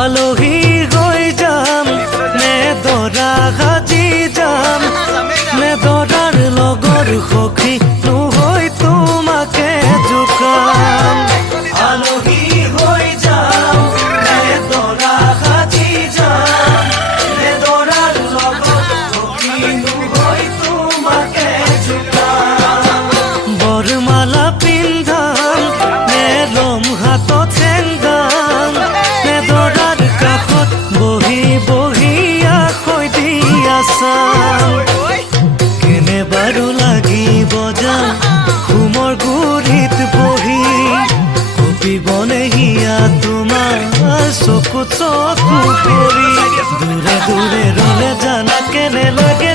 আলহী হৈ যাম নে দৰা সাজি যাম নে দৰাৰ লগৰ সখী নহৈ তোমাকে জোকাম আলহী হৈ যাম নে দৰা সাজি যাম নে দৰাৰ লগৰ সখী নহৈ তোমাকে জোকাম বৰমালা পিন্ধাম নে লম হাতত চেংগাম নে দৰাৰ কাষত বহি বহি আখৈ দি আছাম কেনে বাৰু লাগিব যাম ঘুমৰ গুৰিত বহি কপিবনে হিয়া তোমাৰ চকু চকু পৰি দূৰে দূৰে ৰলে জানা কেনে লাগে